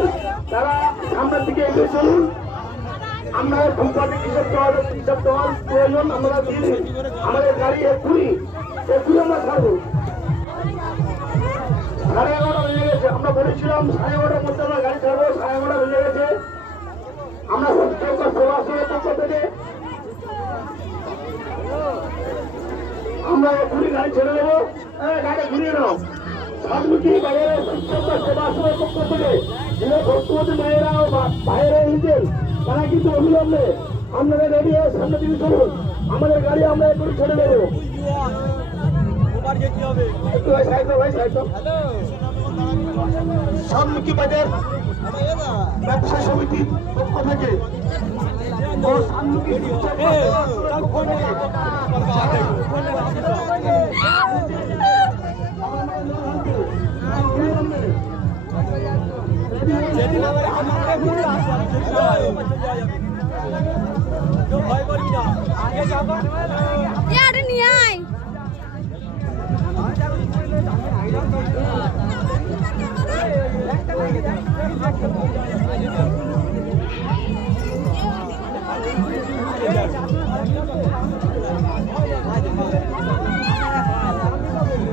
আছেন তারা সামনের দিকে এগিয়ে চলুন। আমরা সম্পাদক কিসব দল প্রয়োজন আমরা দিয়ে দিন। আমাদের গাড়ি এক্ষুনি আমরা ছাড়বো। 11:30 বেজে গেছে, আমরা বলেছিলাম 11:30 মধ্যে আমরা গাড়ি ছাড়বো। 11:30 বেজে গেছে। আমরা সেবা পক্ষ থেকে আমরা এক্ষুনি গাড়ি ছেড়ে দেবো। গাড়ি ঘুরিয়ে নাও। সাতমুখী বাজারের সেবা পক্ষ থেকে যে ভক্তবতী মায়েরা ও ভাইয়েরা এসেছেন তারা কিন্তু অবিলম্বে আপনারা রেডি হয়ে সামনে দিকে চলুন। আমাদের গাড়ি আমরা এক্ষুনি ছেড়ে দেবো। সাতমুখী বাজার ব্যবসা সমিতির পক্ষ থেকে নিয়ে আয় Yeah.